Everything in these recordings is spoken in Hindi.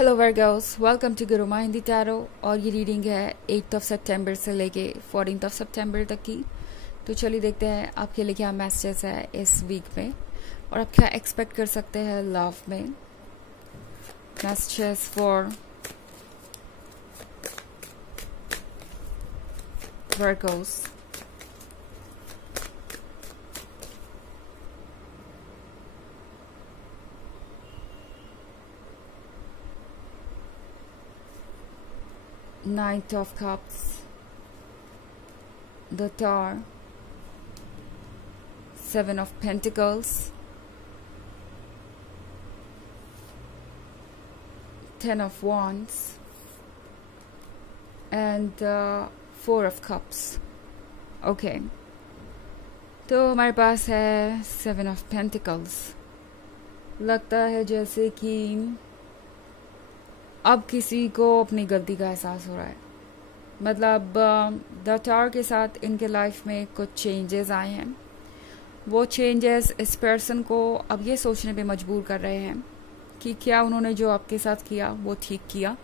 Hello Virgos, welcome to Guruma Hindi tarot. और ये रीडिंग है 8 सितंबर से लेके 14 सितंबर तक की। तो चलिए देखते हैं आपके लिए क्या मैसेजेस है इस वीक में और आप क्या एक्सपेक्ट कर सकते हैं लव में। Messages for Virgo's. Knight of Cups, the Tower, Seven of Pentacles, Ten of Wands, and Four of Cups. Okay. तो हमारे पास है Seven of Pentacles। लगता है जैसे कि अब किसी को अपनी गलती का एहसास हो रहा है। मतलब द टावर के साथ इनके लाइफ में कुछ चेंजेस आए हैं। वो चेंजेस इस पर्सन को अब ये सोचने पे मजबूर कर रहे हैं कि क्या उन्होंने जो आपके साथ किया वो ठीक किया।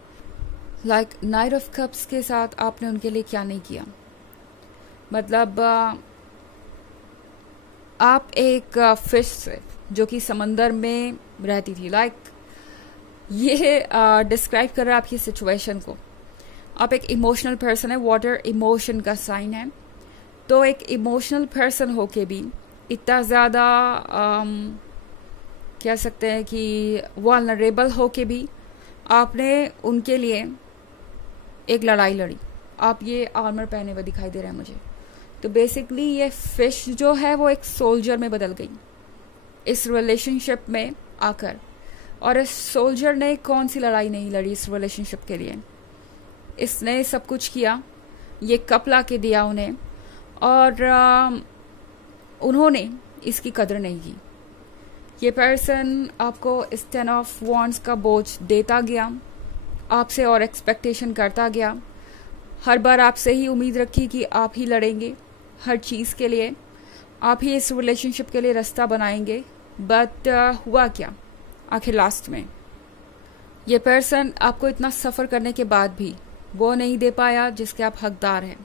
लाइक नाइट ऑफ कप्स के साथ आपने उनके लिए क्या नहीं किया। मतलब आप एक फिश से जो कि समंदर में रहती थी, लाइक ये डिस्क्राइब कर रहा है आपकी सिचुएशन को। आप एक इमोशनल पर्सन है, वाटर इमोशन का साइन है। तो एक इमोशनल पर्सन होके भी इतना ज़्यादा कह सकते हैं कि वल्नरेबल होके भी आपने उनके लिए एक लड़ाई लड़ी। आप ये आर्मर पहने हुए दिखाई दे रहे हैं मुझे। तो बेसिकली ये फिश जो है वो एक सोल्जर में बदल गई इस रिलेशनशिप में आकर। और इस सोल्जर ने कौन सी लड़ाई नहीं लड़ी इस रिलेशनशिप के लिए। इसने सब कुछ किया, ये कप ला के दिया उन्हें, और उन्होंने इसकी कदर नहीं की। ये पर्सन आपको इस 10 ऑफ वॉन्ड्स का बोझ देता गया, आपसे और एक्सपेक्टेशन करता गया। हर बार आपसे ही उम्मीद रखी कि आप ही लड़ेंगे हर चीज़ के लिए, आप ही इस रिलेशनशिप के लिए रास्ता बनाएंगे। बट हुआ क्या आखिर लास्ट में? ये पर्सन आपको इतना सफ़र करने के बाद भी वो नहीं दे पाया जिसके आप हकदार हैं।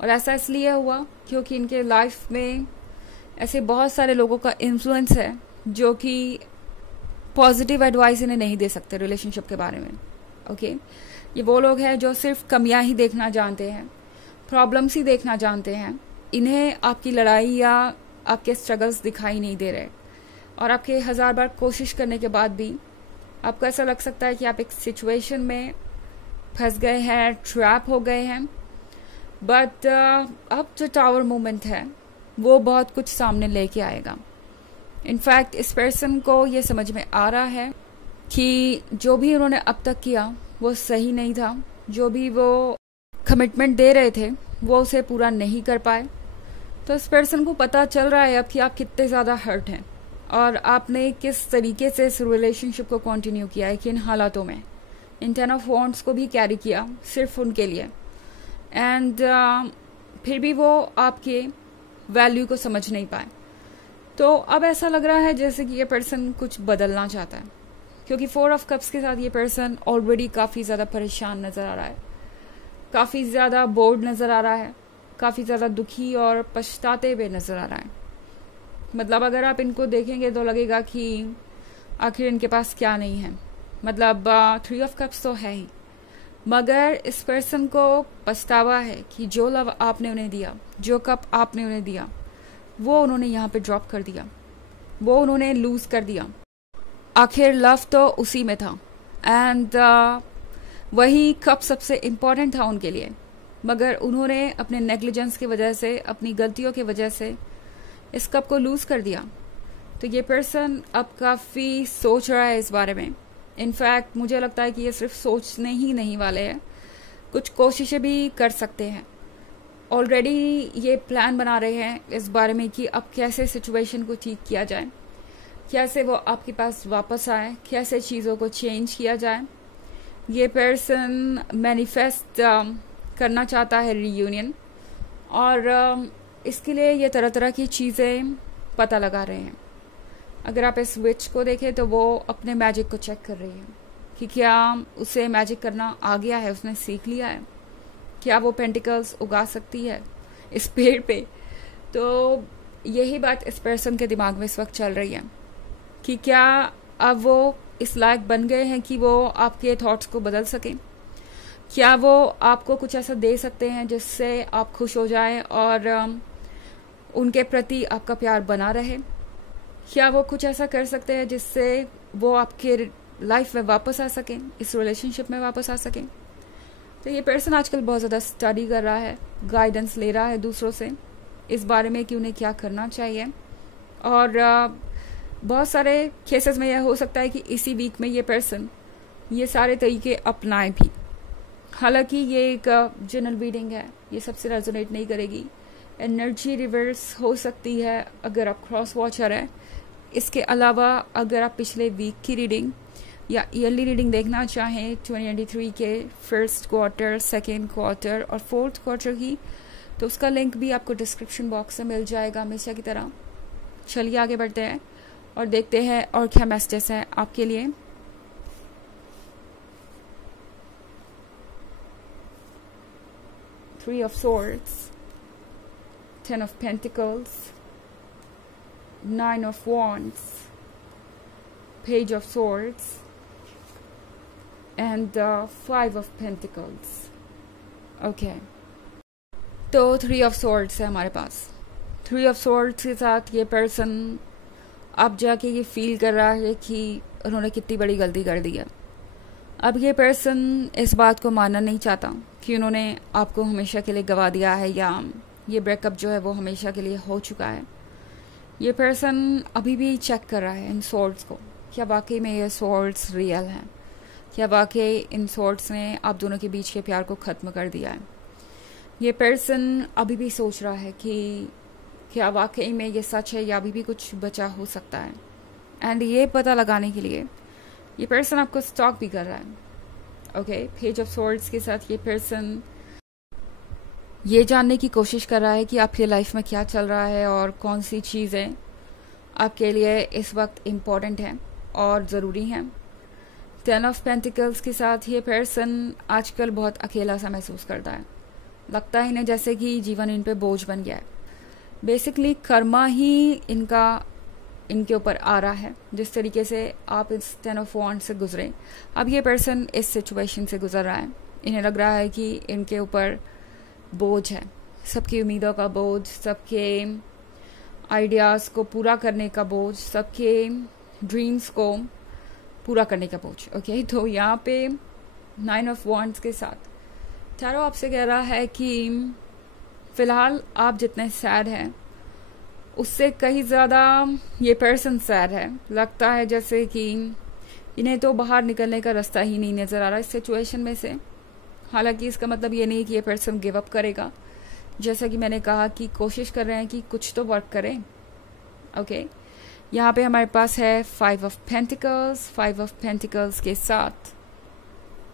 और ऐसा इसलिए हुआ क्योंकि इनके लाइफ में ऐसे बहुत सारे लोगों का इन्फ्लुएंस है जो कि पॉजिटिव एडवाइस इन्हें नहीं दे सकते रिलेशनशिप के बारे में। ओके, ये वो लोग हैं जो सिर्फ कमियां ही देखना जानते हैं, प्रॉब्लम्स ही देखना जानते हैं। इन्हें आपकी लड़ाई या आपके स्ट्रगल्स दिखाई नहीं दे रहे। और आपके 1000 बार कोशिश करने के बाद भी आपको ऐसा लग सकता है कि आप एक सिचुएशन में फंस गए हैं, ट्रैप हो गए हैं। बट अब जो टावर मोमेंट है वो बहुत कुछ सामने लेके आएगा। इनफैक्ट इस पर्सन को ये समझ में आ रहा है कि जो भी उन्होंने अब तक किया वो सही नहीं था। जो भी वो कमिटमेंट दे रहे थे वो उसे पूरा नहीं कर पाए। तो इस पर्सन को पता चल रहा है अब कि आप कितने ज़्यादा हर्ट हैं और आपने किस तरीके से इस रिलेशनशिप को कंटिन्यू किया है, किन हालातों में इन 10 ऑफ वॉन्ड्स को भी कैरी किया सिर्फ उनके लिए। एंड फिर भी वो आपके वैल्यू को समझ नहीं पाए। तो अब ऐसा लग रहा है जैसे कि ये पर्सन कुछ बदलना चाहता है, क्योंकि 4 ऑफ कप्स के साथ ये पर्सन ऑलरेडी काफ़ी ज़्यादा परेशान नज़र आ रहा है, काफ़ी ज़्यादा बोर्ड नज़र आ रहा है, काफ़ी ज़्यादा दुखी और पछताते हुए नज़र आ रहा है। मतलब अगर आप इनको देखेंगे तो लगेगा कि आखिर इनके पास क्या नहीं है। मतलब 3 ऑफ कप्स तो है ही, मगर इस पर्सन को पछतावा है कि जो लव आपने उन्हें दिया, जो कप आपने उन्हें दिया, वो उन्होंने यहाँ पे ड्रॉप कर दिया, वो उन्होंने लूज कर दिया। आखिर लव तो उसी में था एंड वही कप सबसे इम्पोर्टेंट था उनके लिए, मगर उन्होंने अपने नेग्लिजेंस की वजह से, अपनी गलतियों की वजह से इस कप को लूज कर दिया। तो ये पर्सन अब काफ़ी सोच रहा है इस बारे में। इनफैक्ट मुझे लगता है कि ये सिर्फ सोचने ही नहीं वाले हैं, कुछ कोशिशें भी कर सकते हैं। ऑलरेडी ये प्लान बना रहे हैं इस बारे में कि अब कैसे सिचुएशन को ठीक किया जाए, कैसे वो आपके पास वापस आए, कैसे चीज़ों को चेंज किया जाए। ये पर्सन मैनिफेस्ट करना चाहता है रीयूनियन, और इसके लिए ये तरह तरह की चीज़ें पता लगा रहे हैं। अगर आप इस विच को देखें तो वो अपने मैजिक को चेक कर रही है। कि क्या उसे मैजिक करना आ गया है, उसने सीख लिया है, क्या वो पेंटिकल्स उगा सकती है इस पेड़ पे। तो यही बात इस पर्सन के दिमाग में इस वक्त चल रही है कि क्या अब वो इस लायक बन गए हैं कि वो आपके थॉट्स को बदल सकें, क्या वो आपको कुछ ऐसा दे सकते हैं जिससे आप खुश हो जाएं और उनके प्रति आपका प्यार बना रहे, क्या वो कुछ ऐसा कर सकते हैं जिससे वो आपके लाइफ में वापस आ सकें, इस रिलेशनशिप में वापस आ सकें। तो ये पर्सन आजकल बहुत ज़्यादा स्टडी कर रहा है, गाइडेंस ले रहा है दूसरों से इस बारे में कि उन्हें क्या करना चाहिए। और बहुत सारे केसेस में यह हो सकता है कि इसी वीक में ये पर्सन ये सारे तरीके अपनाए भी। हालांकि ये एक जनरल रीडिंग है, ये सबसे रेजोनेट नहीं करेगी, एनर्जी रिवर्स हो सकती है अगर आप क्रॉस वॉचर हैं। इसके अलावा अगर आप पिछले वीक की रीडिंग या ईयरली रीडिंग देखना चाहें 2023 के फर्स्ट क्वार्टर, सेकेंड क्वार्टर और फोर्थ क्वार्टर की, तो उसका लिंक भी आपको डिस्क्रिप्शन बॉक्स में मिल जाएगा हमेशा की तरह। चलिए आगे बढ़ते हैं और देखते हैं और क्या मैसेजेस हैं आपके लिए। Three of Swords, Ten of Pentacles, Nine of Wands, Page of Swords, and Five of Pentacles. Okay. तो थ्री ऑफ सॉर्ड्स है हमारे पास। थ्री ऑफ सॉर्ड्स के साथ ये पर्सन अब जाके ये फील कर रहा है कि उन्होंने कितनी बड़ी गलती कर दी है। अब ये पर्सन इस बात को मानना नहीं चाहता कि उन्होंने आपको हमेशा के लिए गवा दिया है या ये ब्रेकअप जो है वो हमेशा के लिए हो चुका है। ये पर्सन अभी भी चेक कर रहा है इन सॉर्ड्स को, क्या वाकई में ये सॉर्ड्स रियल हैं, क्या वाकई इन सॉर्ड्स ने आप दोनों के बीच के प्यार को ख़त्म कर दिया है। ये पर्सन अभी भी सोच रहा है कि क्या वाकई में ये सच है या अभी भी कुछ बचा हो सकता है। एंड ये पता लगाने के लिए ये पर्सन आपको स्टॉक भी कर रहा है। ओके, पेज ऑफ सॉर्ड्स के साथ ये पर्सन ये जानने की कोशिश कर रहा है कि आपकी लाइफ में क्या चल रहा है और कौन सी चीज़ें आपके लिए इस वक्त इम्पॉर्टेंट हैं और ज़रूरी हैं। 10 ऑफ पेंटिकल्स के साथ ये पर्सन आजकल बहुत अकेला सा महसूस करता है, लगता है इन्हें जैसे कि जीवन इन पे बोझ बन गया है। बेसिकली कर्मा ही इनके ऊपर आ रहा है। जिस तरीके से आप इस 10 ऑफ वॉन्ड्स से गुजरे, अब ये पर्सन इस सिचुएशन से गुजर रहा है। इन्हें लग रहा है कि इनके ऊपर बोझ है, सबकी उम्मीदों का बोझ, सबके आइडियाज़ को पूरा करने का बोझ, सबके ड्रीम्स को पूरा करने का बोझ। ओके, तो यहाँ पे 9 ऑफ वॉन्ड्स के साथ टैरो आपसे कह रहा है कि फ़िलहाल आप जितने सैड हैं उससे कहीं ज़्यादा ये पर्सन सैड है। लगता है जैसे कि इन्हें तो बाहर निकलने का रास्ता ही नहीं नज़र आ रहा इस सिचुएशन में से। हालांकि इसका मतलब ये नहीं कि ये पर्सन गिव अप करेगा, जैसा कि मैंने कहा कि कोशिश कर रहे हैं कि कुछ तो वर्क करें। ओके, यहाँ पे हमारे पास है 5 ऑफ पेंटिकल्स। 5 ऑफ पेंटिकल्स के साथ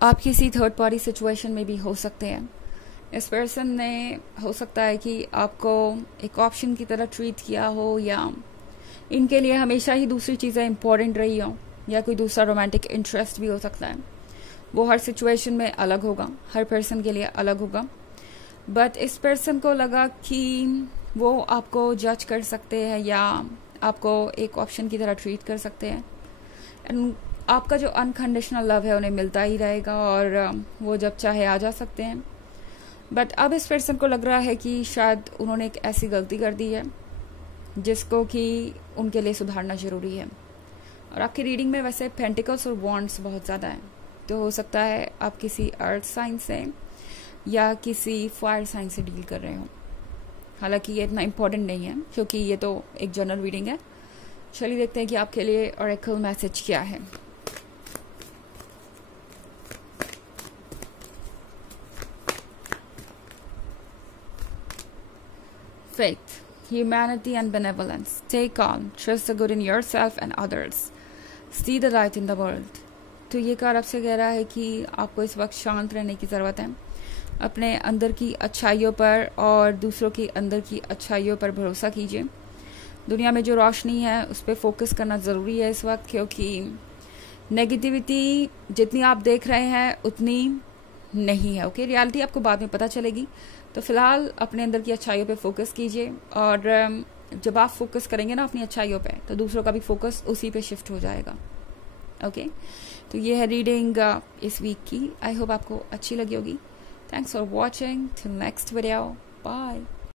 आप किसी थर्ड पार्टी सिचुएशन में भी हो सकते हैं। इस पर्सन ने हो सकता है कि आपको एक ऑप्शन की तरह ट्रीट किया हो, या इनके लिए हमेशा ही दूसरी चीज़ें इंपॉर्टेंट रही हो, या कोई दूसरा रोमांटिक इंटरेस्ट भी हो सकता है। वो हर सिचुएशन में अलग होगा, हर पर्सन के लिए अलग होगा। बट इस पर्सन को लगा कि वो आपको जज कर सकते हैं या आपको एक ऑप्शन की तरह ट्रीट कर सकते हैं। एंड आपका जो अनकंडीशनल लव है उन्हें मिलता ही रहेगा और वो जब चाहे आ जा सकते हैं। बट अब इस पर्सन को लग रहा है कि शायद उन्होंने एक ऐसी गलती कर दी है जिसको कि उनके लिए सुधारना ज़रूरी है। और आपकी रीडिंग में वैसे पेंटिकल्स और वॉन्ड्स बहुत ज़्यादा हैं, तो हो सकता है आप किसी अर्थ साइन से या किसी फायर साइन से डील कर रहे हो। हालांकि ये इतना इम्पोर्टेंट नहीं है क्योंकि ये तो एक जनरल रीडिंग है। चलिए देखते हैं कि आपके लिए ऑरेकल मैसेज क्या है। Faith, humanity and benevolence. Stay calm. Trust the good in yourself and others. See the light in the world. तो ये कार्ड आपसे कह रहा है कि आपको इस वक्त शांत रहने की ज़रूरत है। अपने अंदर की अच्छाइयों पर और दूसरों के अंदर की अच्छाइयों पर भरोसा कीजिए। दुनिया में जो रोशनी है उस पर फोकस करना ज़रूरी है इस वक्त, क्योंकि नेगेटिविटी जितनी आप देख रहे हैं उतनी नहीं है। ओके, रियलिटी आपको बाद में पता चलेगी। तो फिलहाल अपने अंदर की अच्छाइयों पे फोकस कीजिए, और जब आप फोकस करेंगे ना अपनी अच्छाइयों पे, तो दूसरों का भी फोकस उसी पे शिफ्ट हो जाएगा। ओके, तो ये है रीडिंग इस वीक की। आई होप आपको अच्छी लगी होगी। Thanks for watching, till next video, bye.